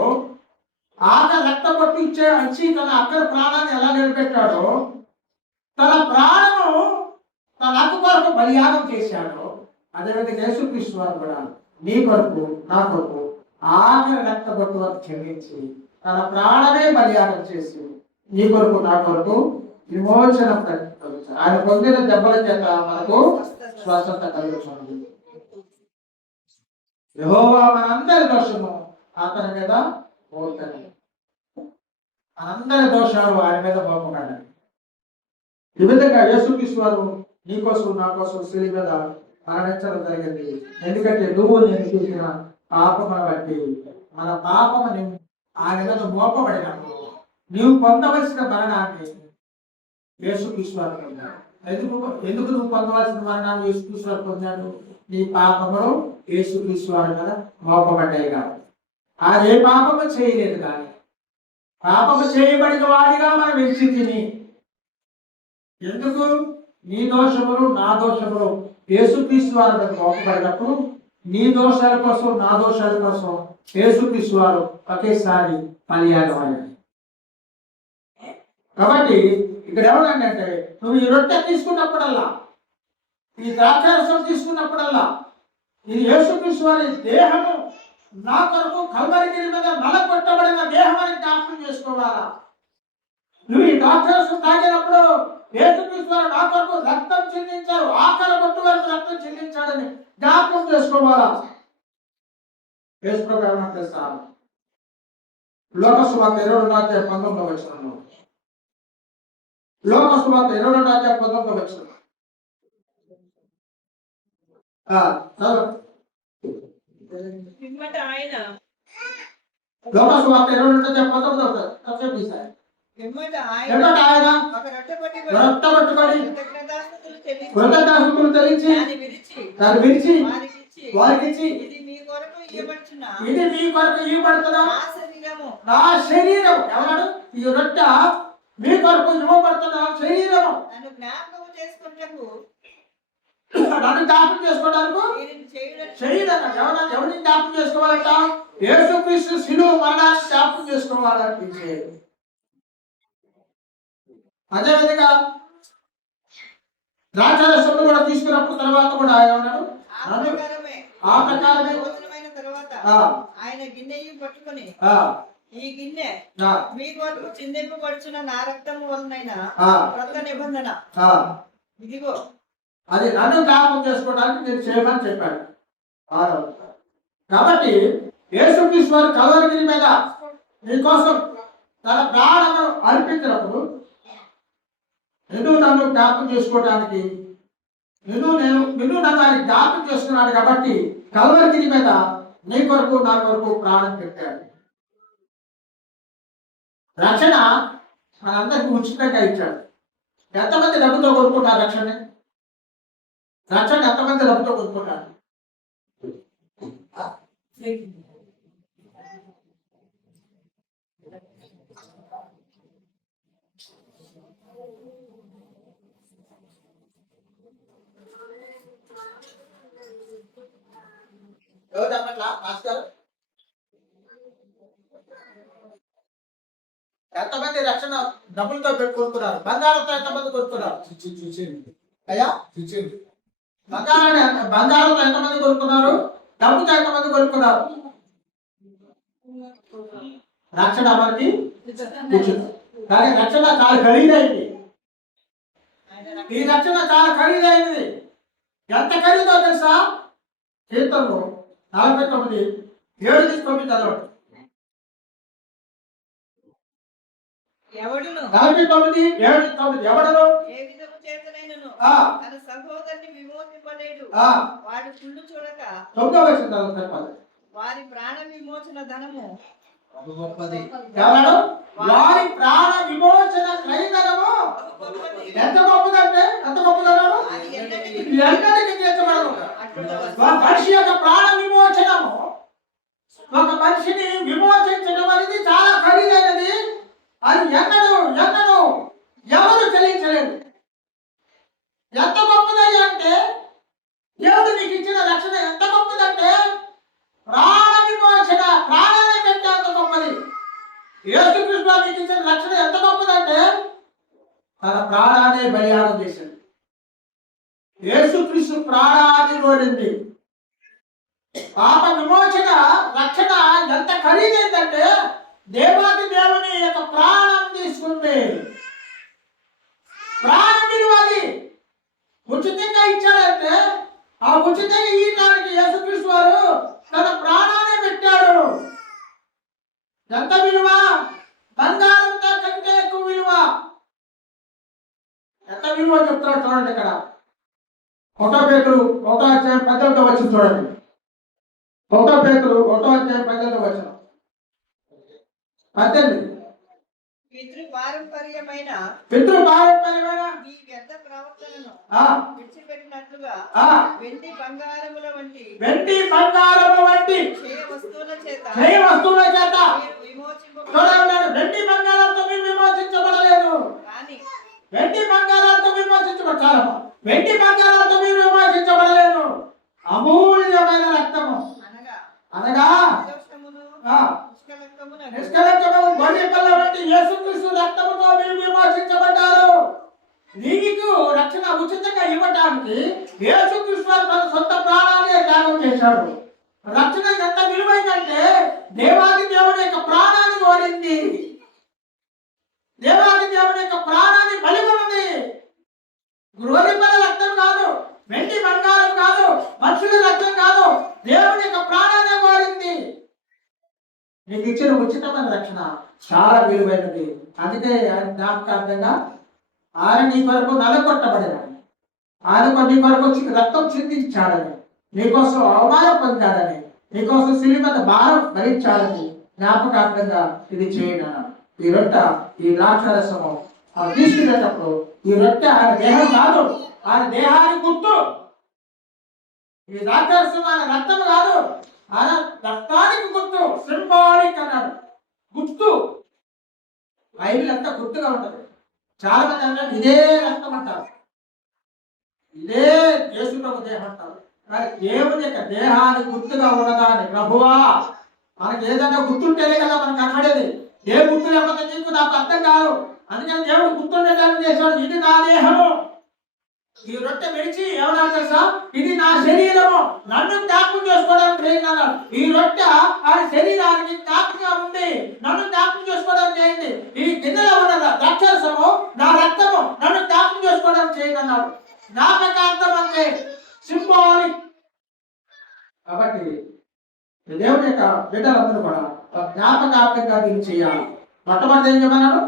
ఆఖరి రక్త పొట్టు ఇచ్చి తన అక్కడి ప్రాణాన్ని ఎలా నిలబెట్టాడో, తన ప్రాణము తన అక్క కొరకు బలియాగం చేశాడో, అదేవిధంగా యేసుక్రీస్తు వారు కూడా నీ కొరకు నా కొరకు ఆఖరి రక్త పొట్టు వరకు క్షమించి తన ప్రాణమే బలియాగం చేసి నీ కొరకు నా కొరకు విమోచన కలిగించాడు. ఆయన పొందిన దెబ్బల చేత మనకు స్వస్థత కలుగుతుంది. యెహోవా మనందరి దోషము అతని మీద మోపుతాడు. మనందరి దోషాలు ఆయన మీద మోపబడ్డాయి. ఈ విధంగా యేసుక్రీస్తు వారు నీ కోసం నా కోసం శిలువ మీద మరణించడం జరిగింది. ఎందుకంటే నువ్వు నేను చూసిన పాపమును బట్టి మన పాపము ఆయన మీద మోపబడినప్పుడు నీవు పొందవలసిన మరణాన్ని యేసుక్రీస్తు వారు పొందాడు. ఎందుకు నువ్వు పొందవలసిన మరణాన్ని యేసుక్రీస్తు వారు పొందాడు? నీ పాపములు యేసుక్రీస్తు వారి మీద మోపబడ్డాయి కాబట్టి. ఆయన ఏ పాపము చేయలేదు, కానీ పాపము చేయబడిన వాడిగా మనం ఎంచి తిని, ఎందుకు నీ దోషములు నా దోషములు యేసుక్రీస్తు వారి మీద మోపబడినప్పుడు నీ దోషాల కోసం నా దోషాల కోసం యేసుక్రీస్తు వారు ఒకేసారి బలియాగమయ్యాడు. కాబట్టి ఇక్కడ ఏమనంటే, నువ్వు ఈ రొట్టె తీసుకున్నప్పుడల్లా, ఈ ద్రాక్షారసం తీసుకున్నప్పుడల్లా, ఇది యేసుక్రీస్తు వారి దేహము నా కొరకు కల్వరిగిరి మీద నలగొట్టబడిన దేహం అని జ్ఞాపకం చేసుకోవాలా. నువ్వు ఈ ద్రాక్షారసం తాగినప్పుడు యేసుక్రీస్తు వారు నా కొరకు రక్తం చెల్లించారు, ఆఖరి బొట్టు వరకు రక్తం చెల్లించాడని జ్ఞాపకం చేసుకోవాలా. యేసు ప్రభు ఏమన్నా సార్ లోకసువార్త 22:19 వచనంలో, లోకసువార్త 22:19 వచనం లోకసువార్త 22:19 ఆయన రక్త పట్టుబడి కృతజ్ఞతాస్తుతులు చెల్లించి దాన్ని విరిచి వారికి ఇచ్చి, ఇది మీ కొరకు ఇవ్వబడుతున్నా నా శరీరం. ఎవరు? ఈ రొట్టె మీ కొరకు ఇవ్వబడుతున్న శరీరము. నన్ను జ్ఞాపకం చేసుకోవడానికి శరీరం. ఎవరిని జ్ఞాపకం చేసుకోవాలంట? యేసుక్రీస్తు శిలువ మరణాన్ని జ్ఞాపకం చేసుకోవాలనిపించే. అదేవిధంగా ద్రాక్షారసమును కూడా తీసుకున్నప్పుడు తర్వాత కూడా ఆయన ఉన్నాడు. ఆ ప్రకారమే ఆయన గిన్నె పట్టుకొని, ఈ గిన్నె మీ కొరకు చిందింపబడుచున్న నా రక్తము వలనైన కొత్త నిబంధన, ఇదిగో అది నన్ను జ్ఞాపకం చేసుకోవడానికి నేను చేయమని చెప్పాడు. కాబట్టి యేసుక్రీస్తు వారు కల్వరిగిరి మీద నీకోసం తన ప్రాణమును అర్పించినప్పుడు నిన్ను నన్ను జ్ఞాపకం చేసుకోవడానికి, నిన్ను నన్ను ఆయన జ్ఞాపకం చేసుకున్నాడు. కాబట్టి కల్వరిగిరి మీద నీ కొరకు నా కొరకు ప్రాణం పెట్టాడు. రక్షణ మనందరికీ ఉచితంగా ఇచ్చాడు. ఎంతమంది డబ్బుతో కొనుక్కుంటారు రక్షణ? ఎంతమంది డబ్బుతో కొనుక్కుంటారు? ఎంతమంది రక్షణ డబ్బులతో కొనుక్కున్నారు? బంగారంతో ఎంతమంది కొనుక్కున్నారు? అయ్యా బంగారంతో ఎంతమంది కొనుక్కున్నారు? డబ్బుతో ఎంతమంది కొనుక్కున్నారు? రక్షణ మనకి కానీ రక్షణ చాలా ఖరీదైంది. ఈ రక్షణ చాలా ఖరీదైంది. ఎంత ఖరీదో తెలుసా? కీర్తనలు 49:7-9 చదవండి. ఎవడును 49:7-9 ఎవడును ఏ విధము చేతనైనను ఆ తన సహోదరుని విమోచింపలేడు. ఆ వాడు కుళ్ళు చూడక 9వ వచనం చదవండి. వారి ప్రాణ విమోచన ధనము బహు గొప్పది. ఎవరు వారి ప్రాణ విమోచన క్రయధనము ఎంత గొప్పదంటే ఎంత గొప్పదన్నాడు. అది ఎన్నటికీ ఎన్నటికీ తీర్చబడదు. అట్లుండ ఒక మనిషి యొక్క ప్రాణ విమోచనము, ఒక మనిషిని విమోచించడం అనేది చాలా ఖరీదైనది. అది ఎన్నడూ ఎవరు చెల్లించలేదు. ఎంత గొప్పదయ్య అంటే దేవుడు నీకు ఇచ్చిన రక్షణ ఎంత గొప్పదంటే ప్రాణ విమోచన, ప్రాణాన్ని పెట్టే అంత గొప్పది. యేసుక్రీస్తు నీకు ఇచ్చిన రక్షణ ఎంత గొప్పదంటే తన ప్రాణాన్ని బలియాగం చేశాడు. యేసుక్రీస్తు ప్రాణాన్ని ఓడింది. పాప విమోచన రక్షణ ఎంత ఖరీదైందంటే దేవాది దేవుని యొక్క ప్రాణం తీసుకుంది. ప్రాణం విలువది ఉచితంగా ఇచ్చాడంటే ఆ ఉచితంగా ఈయనకి యేసుక్రీస్తు వారు తన ప్రాణాన్ని పెట్టాడు. ఎంత విలువ? బంగారం కంటే ఎక్కువ విలువ. ఎంత విలువ చెప్తున్నాడు చూడండి. ఇక్కడ 1 పేతురు 1:18 వచ్చి చూడండి. 1 పేతురు 1:18 వచ్చిన 18 పితృపారంపర్యమైన ఈ వ్యర్థ ప్రవర్తనను ఆ విడిచిపెట్టినట్లుగా ఆ వెండి బంగారముల వంటి క్షయ వస్తువుల చేత మీరు చూడండి. వెండి బంగారంతో మీరు విమోచించబడలేదు. కానీ వెండి బంగారాలతో విమోచించబడతారు. వెండి బంగారాలతో మీరు విమోచించబడలేదు. అమూల్యమైన రక్తము అనగా నిర్దోషమును ఆ నిష్కళంకమును నిష్కలంకము గొర్రెపిల్ల వంటి యేసుక్రీస్తు రక్తముతో మీరు విమోచించబడ్డారు. నీకు రక్షణ ఉచితంగా ఇవ్వటానికి యేసుక్రీస్తు తన సొంత ప్రాణాన్ని త్యాగం చేశాడు. రక్షణ ఎంత విలువైందంటే దేవాది దేవుని యొక్క ప్రాణాన్ని కోరింది. దేవాది దేవుని యొక్క ప్రాణాన్ని బలిగొన్నది. గొర్రెపిల్ల రక్తం కాదు, వెండి బంగారం కాదు, మనుషుల రక్తం కాదు, దేవుని యొక్క ప్రాణాన్ని కోరింది. నీకు ఇచ్చిన ఉచితమైన రక్షణ చాలా విలువైనది. అందుకే ఆయన జ్ఞాపకార్థంగా ఆయన నీ కొరకు నలగొట్టబడినాడు. ఆయన నీ కొరకు రక్తం చిందించాడని, నీకోసం అవమానం పొందాడని, నీకోసం సిలువ మీద భారం భరించాడని జ్ఞాపకార్థంగా ఇది చేయను. ఈ రొట్టె, ఈ ద్రాక్షరసము తీసుకునేటప్పుడు ఈ రొట్టె ఆయన దేహం కాదు, ఆయన దేహానికి గుర్తు. ఈ ద్రాక్షరసం ఆయన రక్తం కాదు, ఆయన రక్తానికి గుర్తు. సింబాలిక్ అన్నాడు, గుర్తు. బైబిల్ అంతా గుర్తుగా ఉంటది. చాలా మంది అంటారు ఇదే రక్తం అంటారు, ఇదే యేసు ప్రభు దేహం అంటారు. కానీ దేవుని యొక్క దేహానికి గుర్తుగా ఉన్నదాన్ని ప్రభువా మనకి ఏదైనా గుర్తుంటేనే కదా మనకు కనబడేది. ఏ గుర్తు లేకపోతే నీకు నాకు అర్థం కాదు. అందుకని దేవుడు గుర్తుండేటానికి చేశాడు. ఇది నా దేహము. ఈ రొట్టె విడిచి ఏమన్నా తెలుసా, ఇది నా శరీరము, నన్ను జ్ఞాపకం చేసుకోవడానికి చేయండి అన్నాడు. ఈ రొట్టె ఆ శరీరానికి జ్ఞాపకంగా ఉంది, నన్ను జ్ఞాపకం చేసుకోవడానికి చేయండి. ఈ గిన్నెలో ఉన్న ద్రాక్షరసము నా రక్తము, నన్ను జ్ఞాపకం చేసుకోవడానికి చేయండి అన్నాడు. జ్ఞాపకార్థం అంటే సింబాలిక్. కాబట్టి దేవుని యొక్క బిడ్డలందరూ కూడా జ్ఞాపకార్థంగా దీన్ని చేయాలి. మొట్టమొదటి ఏం చెప్పన్నాడు?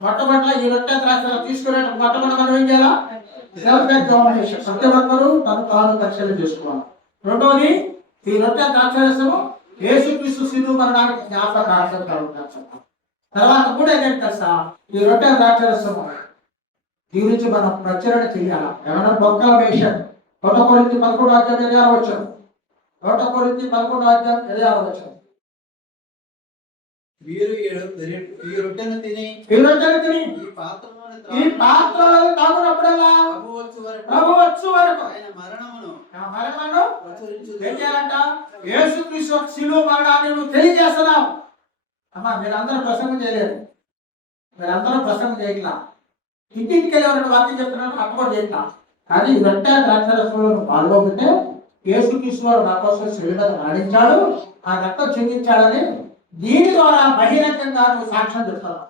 మొట్టమొదటి ఈ రొట్టె ద్రాక్షరసం తీసుకునే మొట్టమొదటి మనం ఏం చేయాలా? ప్రతి ఒక్కరూ తాను పరిశీలన చేసుకోవాలి. రెండోది ఈ రొట్టె ద్రాక్షరసము యేసుక్రీస్తు సిలువ మరణానికి జ్ఞాపకార్థం. తర్వాత కూడా ఏంటంటే తెలుసా, ఈ రొట్టె ద్రాక్షరసము దీని గురించి మనం ప్రచురణ చేయాలి. ఏమైనా బొక్కల వేషం 1 కొరింథీ 11:26 వచ్చాను. 1 కొరింథీ 11:26 మీరు ఈ రొట్టెను తిని ఈ పాత్రలో తాగునప్పుడల్లా ప్రభు వచ్చు వరకు ఆయన మరణమును ఏం చేయాలంట? యేసుక్రీస్తు శిలువ మరణాన్ని నువ్వు తెలియజేస్తున్నావు. అమ్మా మీరందరూ ప్రసంగం చేయలేరు, మీరందరూ ప్రసంగం చేయట్లా. ఇంటికి వెళ్ళేవారు వాక్యం చెప్తున్నాను అక్కడ చేయట్లా. కానీ రొట్టె ద్రాక్షరసంలో పాల్గొంటే యేసుక్రీస్తు వారు నా కోసం శిలువ మీద మరణించాడు, ఆ రక్తం చెందించాడని దీని ద్వారా బహిరంగంగా నువ్వు సాక్ష్యం చెప్తున్నావు.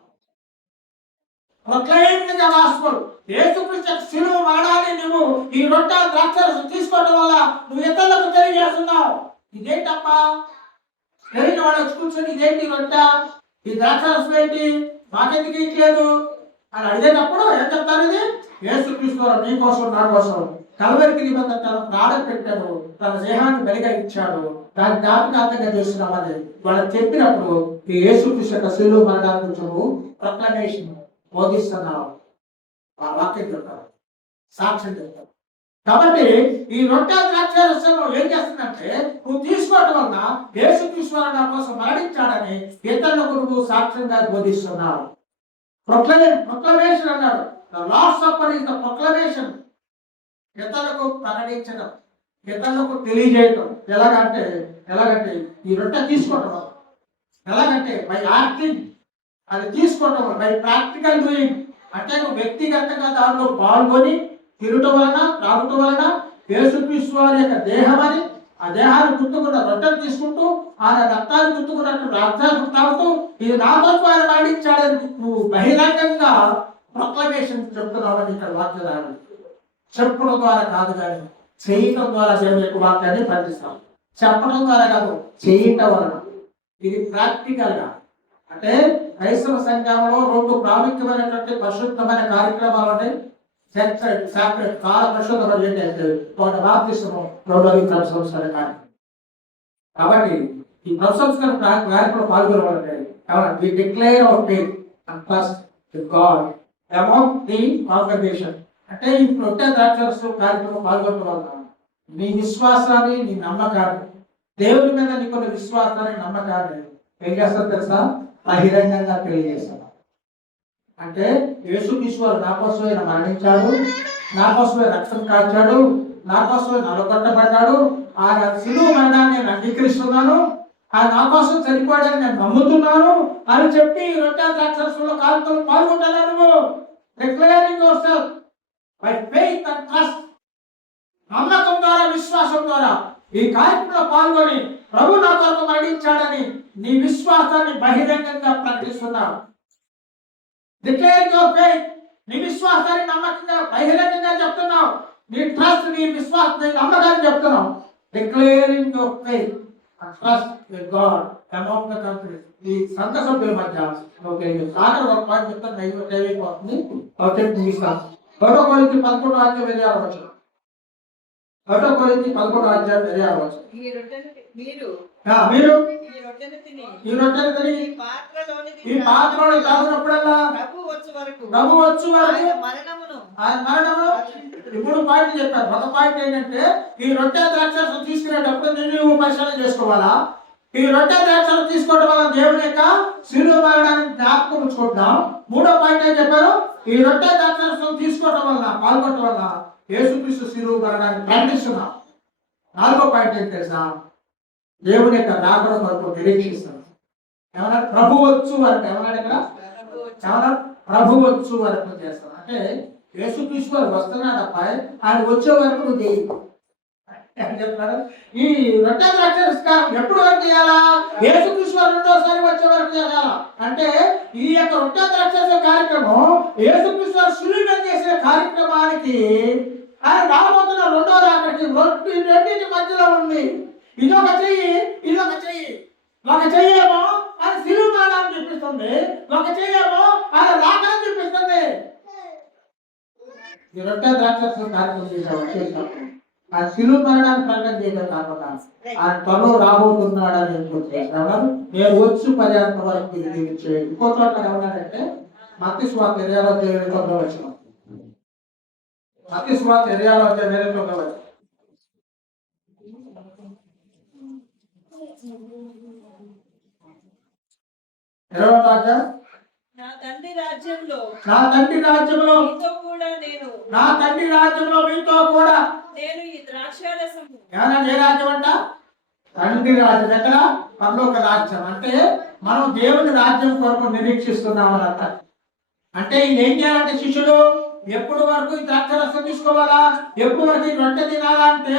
Proclaiming the gospel. యేసుక్రీస్తు శిలువ మరణాన్ని నువ్వు ఈ రొట్టె ద్రాక్షరసం తీసుకోవడం వల్ల నువ్వు ఇతరులకు తెలియజేస్తున్నావు. ఇదేంటమ్మా? తెలియని వాళ్ళు కూర్చొని ఇదేంటి రొట్టె, ఈ ద్రాక్షరసం ఏంటి, మాకెందుకు ఇట్లేదు అని అడిగేటప్పుడు ఏం చెప్తారు? ఇది యేసుక్రీస్తు వారు నీ కోసం నా కోసం కల్వరికి నిబంధన తన ప్రాణం పెట్టాడు, తన దేహాన్ని బలిగా ఇచ్చాడు, దాని జ్ఞాపకార్థంగా చేస్తున్నామని వాళ్ళు చెప్పినప్పుడు ఈ యేసుక్రీస్తు యొక్క శిలువ మరణాన్ని గురించి ప్రొక్లమేషన్ బోధిస్తున్నావు, ఆ వాక్యం చెప్తారు, సాక్ష్యం చెప్తారు. కాబట్టి ఈ రొట్టె ద్రాక్షారసంలో ఏం చేస్తుందంటే నువ్వు తీసుకోవటం వలన యేసుక్రీస్తు వారు నా కోసం మరణించాడని ఇతరులకు నువ్వు సాక్ష్యంగా బోధిస్తున్నావు. ప్రొక్లమేషన్ అన్నాడు. The Lord's supper is the proclamation. ఇతరులకు ప్రకటించడం, ఇతరులకు తెలియజేయటం. ఎలాగంటే ఈ రొట్టె తీసుకోవటం వల్ల, ఎలాగంటే బై యాక్టింగ్, అది తీసుకోవటం వల్ల, బై ప్రాక్టికల్ డూయింగ్, అంటే నువ్వు వ్యక్తిగతంగా దానిలో పాల్గొని తినటం వలన, త్రాగటం వలన యేసుక్రీస్తు వారి యొక్క దేహమని, ఆ దేహాన్ని గుర్తుకున్న రొట్టెలు తీసుకుంటూ ఆయన రక్తాన్ని గుర్తుకున్నట్టు రక్తాన్ని తాగుతూ ఇది నా కోసం ఆయన మరణించాడని నువ్వు బహిరంగంగా ప్రొక్లమేషన్ చెప్తున్నావని ఇక్కడ వాక్యం చెప్పడం ద్వారా కాదు, కానీ చేయటం ద్వారా దేవుని యొక్క వాక్యాన్ని ప్రకటిస్తాం. చెప్పడం ద్వారా కాదు, చేయటం వలన. ఇది ప్రాక్టికల్ గా. అంటే క్రైస్తవ సంఘంలో 2 ప్రాముఖ్యమైనటువంటి పరిశుద్ధమైన కార్యక్రమాలు ఉన్నాయి. చాలా పరిశుద్ధమైన ఏంటంటే ఒకటి బాప్తిస్మం, రెండోది ప్రభు సంస్కార కార్యక్రమం. కాబట్టి ఈ ప్రభు సంస్కార కార్యక్రమంలో పాల్గొనవాలంటే we declare our faith and trust in God among the congregation. అంటే ఈ రొట్టె ద్రాక్షారసం కార్యక్రమం పాల్గొనడం వల్ల నీ విశ్వాసాన్ని, నీ నమ్మకాన్ని, దేవుని మీద నీకున్న విశ్వాసాన్ని, నమ్మకాన్ని ఏం చేస్తారు తెలుసా? బహిరంగంగా తెలియజేస్తారు. అంటే యేసుక్రీస్తు వారు నా కోసమే మరణించాడు, నా కోసమే రక్తం కాచాడు, నా కోసమే నలగొట్టబడ్డాడు, ఆయన శిలువ మరణాన్ని నేను అంగీకరిస్తున్నాను, ఆయన నా కోసం చనిపోయాడని నేను నమ్ముతున్నాను అని చెప్పి రొట్టె ద్రాక్షారసంలో కార్యక్రమం పాల్గొంటున్నాను. Declaring yourself by faith and trust. నమ్మకం ద్వారా, విశ్వాసం ద్వారా ఈ కార్యక్రమంలో పాల్గొని ప్రభు నా కొరకు మరణించాడని నీ విశ్వాసాన్ని బహిరంగంగా ప్రకటిస్తున్నావు. డిక్లేరింగ్ యువర్ ఫెయిత్, నీ విశ్వాసాన్ని నమ్మకంగా బహిరంగంగా చెప్తున్నావు. నీ ట్రస్ట్, నీ విశ్వాసం, నీ నమ్మకాన్ని చెప్తున్నావు. Declaring your faith and trust with God among the country. ఈ సంఘ సభ్యుల మధ్య సాగర్ ఒక పాయింట్ చెప్తాను, అయిపోతుంది. ఓకే, ముగిస్తాను. 1 కొరింథీ 11 అధ్యాయం 26 వచనం. 1 కొరింథీ 11 అధ్యాయం 26 వచనం. మీరు ఈ రొట్టెను తిని ఈ పాత్రలో తాగినప్పుడల్లా ప్రభు వచ్చు వరకు ఆయన మరణమును. ఇప్పుడు పాయింట్ చెప్పారు. ఒక పాయింట్ ఏంటంటే ఈ రొట్టె ద్రాక్షారసం తీసుకునేటప్పుడు నువ్వు పరిశీలన చేసుకోవాలా? ఈ రొట్టె ద్రాక్షారసం తీసుకోవడం వల్ల దేవుని యొక్క శిలువ మరణాన్ని జ్ఞాపకం ఉంచుకుంటున్నాం. 3వ పాయింట్ ఏం చెప్పారు? ఈ రొట్టె ద్రాక్షారసం తీసుకోవడం వల్ల, పాల్గొనడం వల్ల యేసుక్రీస్తు శిలువ మరణాన్ని ప్రకటిస్తున్నాం. 4వ పాయింట్ ఏం తెలుసా? దేవుని యొక్క రాకడ కొరకు నిరీక్షిస్తాం. ఏమన్నా ప్రభు వచ్చు వరకు, ఏమన్నాడు ఇక్కడ? ఏమన్నా ప్రభు వచ్చు వరకు చేస్తాం. అంటే యేసుక్రీస్తు వారు వస్తున్నాడు అబ్బాయి, ఆయన వచ్చే వరకు నువ్వు చేయు చెప్తాడు. ఈ రొట్టె ద్రాక్షారసం ఎప్పుడు వరకు చేయాలా? యేసుక్రీస్తు వారు 2వసారి వచ్చే వరకు చేయాలా? అంటే ఈ యొక్క రొట్టె ద్రాక్షారసం కార్యక్రమం యేసుక్రీస్తు వారు శిలువ మీద చేసే కార్యక్రమానికి ఆయన రాబోతున్న 2వ రాకడికి రెండింటి మధ్యలో ఉంది. ఇదొక చెయ్యి, ఇదొక చెయ్యి. ఒక చెయ్యేమో ఆయన శిలువ మరణాన్ని చూపిస్తుంది, ఒక చెయ్యేమో ఆయన రాకడని చూపిస్తుంది. ఈ రొట్టె ద్రాక్షారసం కార్యక్రమం చేసినప్పుడు ఆ శిలువ మరణాన్ని ప్రకటన చేయడం కాకుండా ఆయన త్వరలో రాబోతున్నాడని అనుకుంటున్నాడు. నేను వచ్చు పర్యాంత వరకు ఇది చేయండి. ఇంకో చోట ఏమన్నాడంటే మత్తయి సువార్త 20వ అధ్యాయం 29వ వచనం. మత్తయి సువార్త 20వ అధ్యాయం 29వ వచనం. నా తండ్రి రాజ్యంలో మీతో కూడా నేను ఈ ద్రాక్షారసము. ఏ రాజ్యం అంట? తండ్రి రాజ్యం. ఎక్కడ? పరలోక రాజ్యం. అంటే మనం దేవుని రాజ్యం కొరకు నిరీక్షిస్తున్నామని అర్థం. అంటే ఏం చేయాలంటే శిష్యులు ఎప్పుడు వరకు ఈ ద్రాక్షారసం తీసుకోవాలా? ఎప్పుడు వరకు ఈ రొట్టె తినాలా? అంటే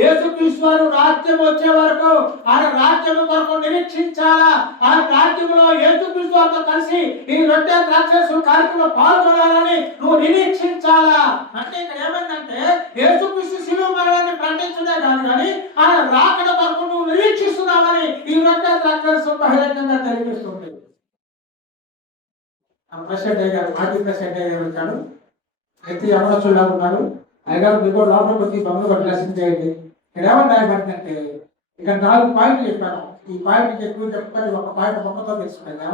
యేసుక్రీస్తు వారు రాజ్యం వచ్చే వరకు ఆయన రాజ్యం కొరకు నిరీక్షించాలా. ఆయన రాజ్యంలో యేసుక్రీస్తు వారితో కలిసి ఈ రొట్టె ద్రాక్షారసం కార్యక్రమంలో పాల్గొనాలని నువ్వు నిరీక్షించాలా. అంటే ఇక్కడ ఏమైందంటే యేసుక్రీస్తు శిలువ మరణాన్ని ప్రకటించడే కానీ ఆయన రాకడ కొరకు నువ్వు నిరీక్షిస్తున్నావని ఈ రొట్టె ద్రాక్షారసం బహిరంగంగా తెలియజేస్తుంది. ప్రెసిడెంట్ అయ్యారు, మాజీ ప్రెసిడెంట్ అయ్యారు వచ్చాడు. వ్యక్తి ఎవరొచ్చులా ఉన్నారు. అయ్యగారు మీకు లోపలికి వచ్చి బొమ్మలు కొట్టి లెసన్ చేయండి. ఇక్కడ ఏమని రాయబడిందంటే ఇక్కడ 4 పాయింట్లు చెప్పాను. ఈ పాయింట్ ఎక్కువ చెప్తాను, ఒక పాయింట్ బొమ్మతో తెలుసుకున్నాను.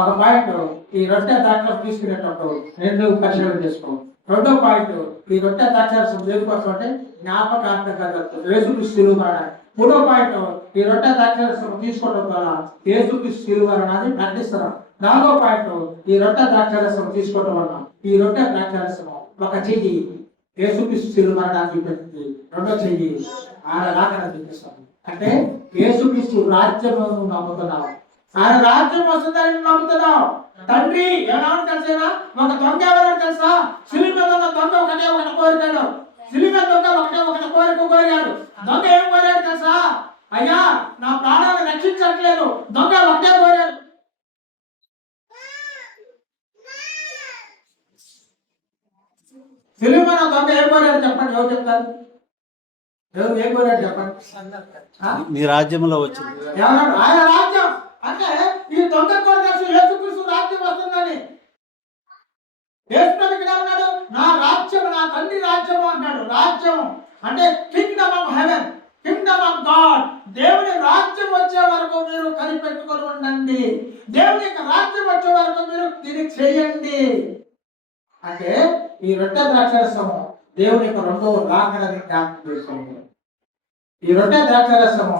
ఒక పాయింట్ ఈ రొట్టె దాంట్లో తీసుకునేటప్పుడు 2 పరిశీలన చేసుకో. రెండో పాయింట్ ఈ రొట్టె ద్రాక్షారసం దేనికోసం అంటే జ్ఞాపకార్థంగా యేసుక్రీస్తు శిలువ. మూడో పాయింట్ ఈ రొట్టె ద్రాక్షారసం తీసుకోవడం ద్వారా యేసుక్రీస్తు శిలువ అని ప్రకటిస్తున్నాం. 4వ పాయింట్ ఈ రొట్టె ద్రాక్షారసం తీసుకోవడం వల్ల ఈ రొట్టె ద్రాక్షారసం ఒక చెయ్యి యేసుక్రీస్తు శిలువ చూపిస్తుంది, రెండో చెయ్యి ఆయన రాకడ చూపిస్తాం. అంటే యేసుక్రీస్తు రాజ్యం నమ్ముతున్నాం, ఆయన రాజ్యం వస్తుందని నమ్ముతున్నాం. తండ్రి ఏమన్నా తెలిసేనా? ఒక దొంగ ఎవరో తెలుసా? సిలువ మీద ఉన్న దొంగ ఒకటి కోరికాడు. సిలువ మీద దొంగ ఒకటి కోరికాడు. దొంగ ఏం కోరాడు తెలుసా? అయ్యా నా ప్రాణాలను రక్షించట్లేదు. దొంగ ఒకటే కోరాడు. సిలువ మీద దొంగ ఏం కోరాడు చెప్పండి, ఎవరు చెప్తారు? ఎవరు ఏం కోరాడు చెప్పండి? మీ రాజ్యంలో వచ్చింది ఏమన్నాడు? ఆయన రాజ్యం అంటే ఈ దొంగ కూడా తెలుసు యేసుక్రీస్తు రాజ్యం వస్తుందని. యేసుక్రీస్తు ఇక్కడ ఉన్నాడు, నా రాజ్యం నా తండ్రి రాజ్యము అంటాడు. రాజ్యం అంటే Kingdom of haven, Kingdom of God. దేవుని రాజ్యం వచ్చే వరకు మీరు కనిపెట్టుకొని ఉండండి. దేవుని యొక్క రాజ్యం వచ్చే వరకు మీరు దీన్ని చేయండి. అంటే ఈ రొట్టె ద్రాక్షరసము దేవుని యొక్క 2వ రాకడని జ్ఞాపకం చేసుకోండి. ఈ రొట్టె ద్రాక్షరసము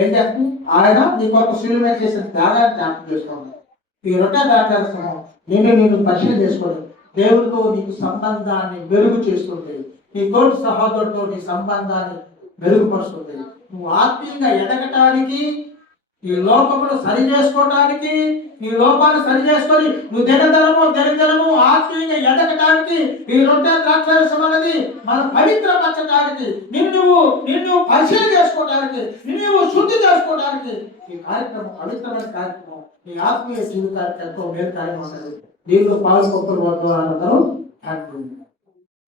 ఏం చేస్తుంది? ఆయన నీ కొరకు శిలువ మీద చేసిన త్యాగాన్ని జ్ఞాపకం చేసుకోండి. ఈ రొట్టె ద్రాక్షరసము నేను పరిశీలన చేసుకోండి. దేవుడితో నీకు సంబంధాన్ని మెరుగు చేస్తుంది. నీ తోటి సహోదరుడితో నీ సంబంధాన్ని మెరుగుపరుస్తుంది. నువ్వు ఆత్మీయంగా ఎదగటానికి, ఈ లోపములు సరి చేసుకోవటానికి, ఈ లోపాలు సరి చేసుకొని నువ్వు దినదినము ఆత్మీయంగా ఎదగటానికి ఈ రొట్టె ద్రాక్షారసం అనేది మనం పవిత్రపరచడానికి, నిన్ను పరిశీలన చేసుకోవడానికి, నిన్ను శుద్ధి చేసుకోవడానికి ఈ కార్యక్రమం పవిత్రమైన కార్యక్రమం. నీ ఆత్మీయ జీవితానికి ఎంతో మేలు కార్యం ఉంటుంది. దీంట్లో పాలు పొక్కులు వద్దు అందరూ అంటుంది.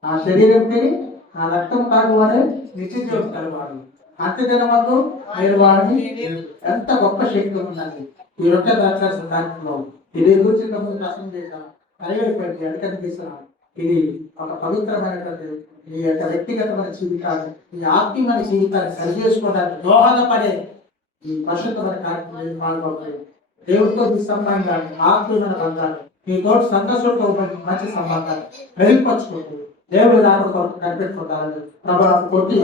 నా శరీరం తిని నా రక్తం తాగువాడే నిత్యజీవం కలవాడు. అంత్యదినమందు మీరు వాడిని ఎంత గొప్ప శక్తి ఉందండి ఈ రొట్టె ద్రాక్షారసం కార్యక్రమం. ఇది గురించి ప్రశ్న చేశాం, కలిగిపోయింది అడిగని తీసుకున్నాం. ఇది ఒక పవిత్రమైనటువంటి ఈ యొక్క వ్యక్తిగతమైన జీవితాన్ని, ఈ ఆత్మీయమైన జీవితాన్ని సరి చేసుకోవడానికి దోహదపడే ఈ పరిశుద్ధమైన కార్యక్రమం పాల్గొంటాయి. దేవుడితో సంబంధాన్ని, ఆత్మీయమైన బంధాన్ని, మీ తోటి సంతోషంతో మంచి సంబంధాన్ని మెరుగుపరుచుకుంటూ దేవుడు దాని కొరకు కనిపెట్టుకుంటారని ప్రభావం కొట్టి